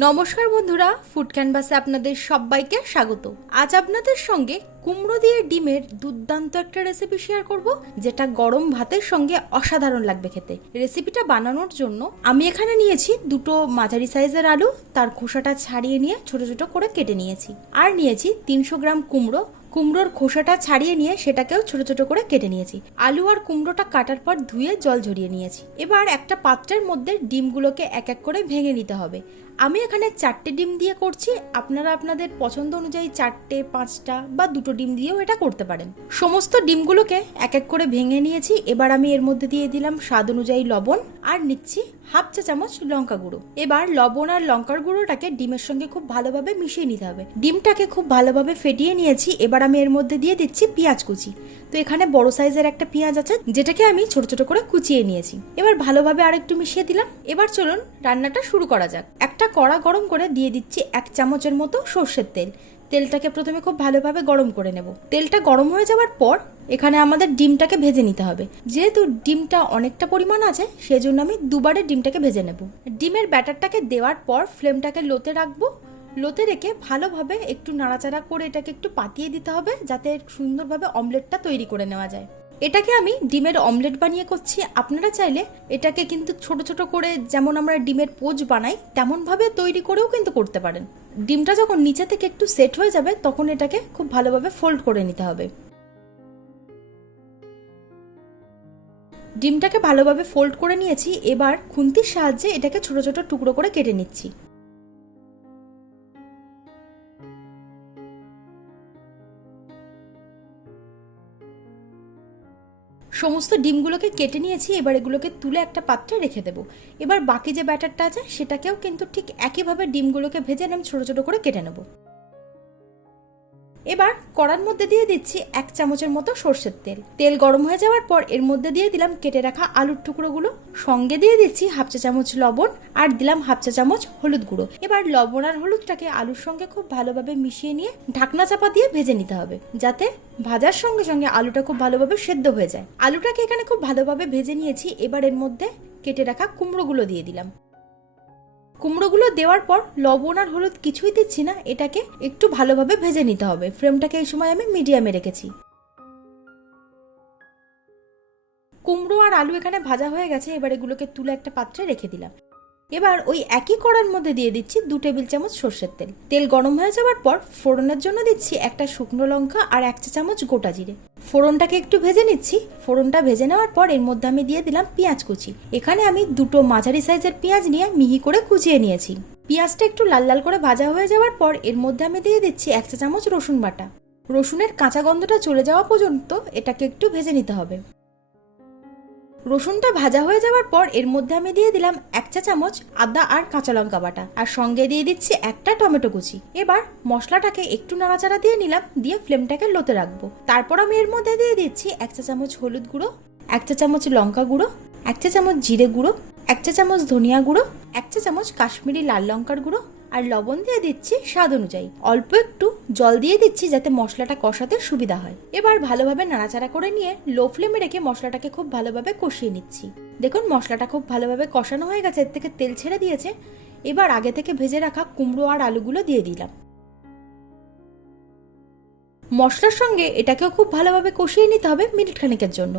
নমস্কার বন্ধুরা ফুড ক্যানভাসে আপনাদের সবাইকে স্বাগত। আজ আপনাদের সঙ্গে কুমড়ো দিয়ে ডিমের দুর্দান্ত একটা রেসিপি শেয়ার করব, যেটা গরম ভাতের সঙ্গে অসাধারণ লাগবে খেতে। রেসিপিটা বানানোর জন্য আমি এখানে নিয়েছি দুটো মাঝারি সাইজের আলু, তার খোসাটা ছাড়িয়ে নিয়ে ছোট ছোট করে কেটে নিয়েছি। আর নিয়েছি তিনশো গ্রাম কুমড়ো কুমড়োর খোসাটা ছাড়িয়ে নিয়ে সেটাকেও ছোট ছোট করে কেটে নিয়েছি। আলু আর কুমড়োটা কাটার পর ধুয়ে জল ঝরিয়ে নিয়েছি। এবার একটা পাত্রের মধ্যে ডিমগুলোকে এক এক করে ভেঙে নিতে হবে। আমি এখানে চারটে ডিম দিয়ে করছি। আপনারা আপনাদের পছন্দ অনুযায়ী চারটে, পাঁচটা বা দুটো ডিম দিয়েও এটা করতে পারেন। সমস্ত ডিমগুলোকে এক এক করে ভেঙে নিয়েছি। এবার আমি এর মধ্যে দিয়ে দিলাম স্বাদ অনুযায়ী লবণ আর নিচ্ছি হাফ চা চামচ লঙ্কা গুঁড়ো। এবার লবণ আর লঙ্কার গুঁড়োটাকে ডিমের সঙ্গে খুব ভালোভাবে মিশিয়ে নিতে হবে। ডিমটাকে খুব ভালোভাবে ফেটিয়ে নিয়েছি, এবার আমি এর মধ্যে দিয়ে দিচ্ছি পেঁয়াজ কুচি। তো এখানে বড় সাইজের একটা পেঁয়াজ আছে, যেটাকে আমি ছোট ছোট করে কুচিয়ে নিয়েছি। এবার ভালোভাবে আরেকটু মিশিয়ে দিলাম। এবার চলুন রান্নাটা শুরু করা যাক। একটা কড়া গরম করে দিয়ে দিচ্ছি এক চামচের মতো সর্ষের তেল। তেলটাকে প্রথমে খুব ভালোভাবে গরম করে নেব। তেলটা গরম হয়ে যাওয়ার পর এখানে আমাদের ডিমটাকে ভেজে নিতে হবে। যেহেতু ডিমটা অনেকটা পরিমাণ আছে, সেজন্য আমি দুবারে ডিমটাকে ভেজে নেব। ডিমের ব্যাটারটাকে দেওয়ার পর ফ্লেমটাকে লোতে রাখব। লোতে রেখে ভালোভাবে একটু নাড়াচাড়া করে এটাকে একটু পাতিয়ে দিতে হবে, যাতে সুন্দরভাবে অমলেটটা তৈরি করে নেওয়া যায়। এটাকে আমি ডিমের অমলেট বানিয়ে করছি। আপনারা চাইলে এটাকে কিন্তু ছোট ছোট করে যেমন আমরা ডিমের পোজ বানাই, তেমনভাবে তৈরি করেও কিন্তু করতে পারেন। ডিমটা যখন নিচে থেকে একটু সেট হয়ে যাবে, তখন এটাকে খুব ভালোভাবে ফোল্ড করে নিতে হবে। ডিমটাকে ভালোভাবে ফোল্ড করে নিয়েছি, এবার খুন্তির সাহায্যে এটাকে ছোট ছোট টুকরো করে কেটে নিচ্ছি। সমস্ত ডিমগুলোকে কেটে নিয়েছি, এবার এগুলোকে তুলে একটা পাত্রে রেখে দেবো। এবার বাকি যে ব্যাটারটা আছে, সেটাকেও কিন্তু ঠিক একইভাবে ডিমগুলোকে ভেজে আমি ছোট ছোট করে কেটে নেব। এবার কড়ার মধ্যে দিয়ে দিচ্ছি এক চামচের মতো সর্ষের তেল। তেল গরম হয়ে যাওয়ার পর এর মধ্যে দিয়ে দিলাম কেটে রাখা আলুর টুকরোগুলো। সঙ্গে দিয়ে দিচ্ছি হাফ চা চামচ লবণ আর দিলাম হাফ চা চামচ হলুদ গুঁড়ো। এবার লবণ আর হলুদটাকে আলুর সঙ্গে খুব ভালোভাবে মিশিয়ে নিয়ে ঢাকনা চাপা দিয়ে ভেজে নিতে হবে, যাতে ভাজার সঙ্গে সঙ্গে আলুটা খুব ভালোভাবে সেদ্ধ হয়ে যায়। আলুটাকে এখানে খুব ভালোভাবে ভেজে নিয়েছি, এবার এর মধ্যে কেটে রাখা কুমড়োগুলো দিয়ে দিলাম। কুমড়োগুলো দেওয়ার পর লবণ আর হলুদ কিছুই দিচ্ছি না, এটাকে একটু ভালোভাবে ভেজে নিতে হবে। ফ্রেমটাকে এই সময় আমি মিডিয়ামে রেখেছি। কুমড়ো আর আলু এখানে ভাজা হয়ে গেছে, এবার এগুলোকে তুলে একটা পাত্রে রেখে দিলাম। এবার ওই একই কড়ার মধ্যে দিয়ে দিচ্ছি দু টেবিল চামচ সর্ষের তেল। তেল গরম হয়ে যাওয়ার পর ফোড়নের জন্য দিচ্ছি একটা শুকনো লঙ্কা আর এক চা চামচ গোটা জিরে। ফোড়নটাকে একটু ভেজে নিচ্ছি। ফোড়নটা ভেজে নেওয়ার পর এর মধ্যে আমি দিয়ে দিলাম পেঁয়াজ কুচি। এখানে আমি দুটো মাঝারি সাইজের পেঁয়াজ নিয়ে মিহি করে কুচিয়ে নিয়েছি। পেঁয়াজটা একটু লাল লাল করে ভাজা হয়ে যাওয়ার পর এর মধ্যে আমি দিয়ে দিচ্ছি এক চা চামচ রসুন বাটা। রসুনের কাঁচা গন্ধটা চলে যাওয়া পর্যন্ত এটাকে একটু ভেজে নিতে হবে। রসুনটা ভাজা হয়ে যাওয়ার পর এর মধ্যে আমি দিয়ে দিলাম এক চা চামচ আদা আর কাঁচা লঙ্কা বাটা। আর সঙ্গে দিয়ে দিচ্ছি একটা টমেটো কুচি। এবার মশলাটাকে একটু নাড়াচাড়া দিয়ে নিলাম, দিয়ে ফ্লেমটাকে লোতে রাখব। তারপর আমি এর মধ্যে দিয়ে দিচ্ছি এক চা চামচ হলুদ গুঁড়ো, এক চা চামচ লঙ্কা গুঁড়ো, এক চা চামচ জিরে গুঁড়ো, এক চা চামচ ধনিয়া গুঁড়ো, এক চা চামচ কাশ্মীরি লাল লঙ্কার গুঁড়ো আর লবণ দিয়ে দিচ্ছি স্বাদ অনুযায়ী। অল্প একটু জল দিয়ে দিচ্ছি যাতে মশলাটা কষাতে সুবিধা হয়। এবার ভালোভাবে নাড়াচাড়া করে নিয়ে লো ফ্লেমে রেখে মশলাটাকে খুব ভালোভাবে কষিয়ে নিচ্ছি। দেখুন, মশলাটা খুব ভালোভাবে কষানো হয়ে গেছে, এর থেকে তেল ছেড়ে দিয়েছে। এবার আগে থেকে ভেজে রাখা কুমড়ো আর আলুগুলো দিয়ে দিলাম। মশলার সঙ্গে এটাকেও খুব ভালোভাবে কষিয়ে নিতে হবে মিনিট খানেকের জন্য।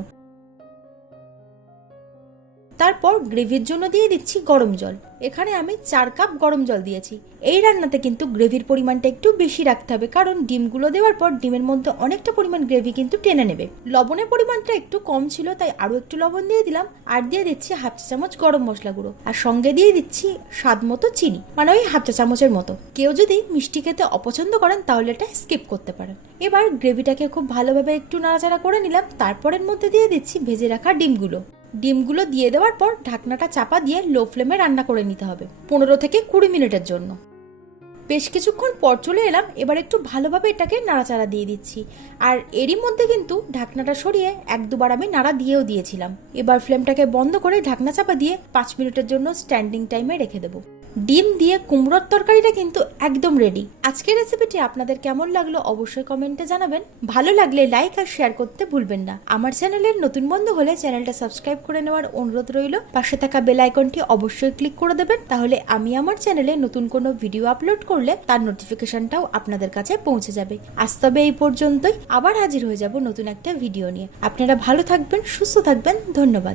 তারপর গ্রেভির জন্য দিয়ে দিচ্ছি গরম জল। এখানে আমি চার কাপ গরম জল দিয়েছি। এই রান্নাতে কিন্তু গ্রেভির পরিমাণটা একটু বেশি রাখতে হবে, কারণ ডিমগুলো দেওয়ার পর ডিমের মধ্যে অনেকটা পরিমাণ গ্রেভি কিন্তু টেনে নেবে। লবণের পরিমাণটা একটু কম ছিল, তাই আরও একটু লবণ দিয়ে দিলাম, আর দিয়ে দিচ্ছি হাফ চা চামচ গরম মশলা গুঁড়ো। আর সঙ্গে দিয়ে দিচ্ছি স্বাদ মতো চিনি মানে ওই হাফ চা চামচের মতো। কেউ যদি মিষ্টি খেতে অপছন্দ করেন, তাহলে এটা স্কিপ করতে পারেন। এবার গ্রেভিটাকে খুব ভালোভাবে একটু নাড়াচাড়া করে নিলাম, তারপরের মধ্যে দিয়ে দিচ্ছি ভেজে রাখা ডিমগুলো। ডিমগুলো দিয়ে দেওয়ার পর ঢাকনাটা চাপা দিয়ে লো ফ্লেমে রান্না করে নিতে হবে, পনেরো থেকে কুড়ি মিনিটের জন্য। বেশ কিছুক্ষণ পর চলে এলাম, এবার একটু ভালোভাবে এটাকে নাড়াচাড়া দিয়ে দিচ্ছি। আর এরই মধ্যে কিন্তু ঢাকনাটা সরিয়ে এক দুবার আমি নাড়া দিয়েও দিয়েছিলাম। এবার ফ্লেমটাকে বন্ধ করে ঢাকনা চাপা দিয়ে পাঁচ মিনিটের জন্য স্ট্যান্ডিং টাইমে রেখে দেবো। ডিম দিয়ে কুমড়োর তরকারিটা কিন্তু একদম রেডি আজকের রেসিপিটি আপনাদের কেমন লাগল অবশ্যই কমেন্টে জানাবেন। ভালো লাগলে লাইক আর শেয়ার করতে ভুলবেন না। আমার চ্যানেলের নতুন বন্ধু হলে চ্যানেলটা সাবস্ক্রাইব করে নেওয়ার অনুরোধ রইল। পাশে থাকা বেল আইকনটি অবশ্যই ক্লিক করে দেবেন। তাহলে আমি আমার চ্যানেলে নতুন কোনো ভিডিও আপলোড করলে তার নোটিফিকেশনটাও আপনাদের কাছে পৌঁছে যাবে। আজ তবে এই পর্যন্তই। আবার হাজির হয়ে যাব নতুন একটা ভিডিও নিয়ে। আপনারা ভালো থাকবেন, সুস্থ থাকবেন। ধন্যবাদ।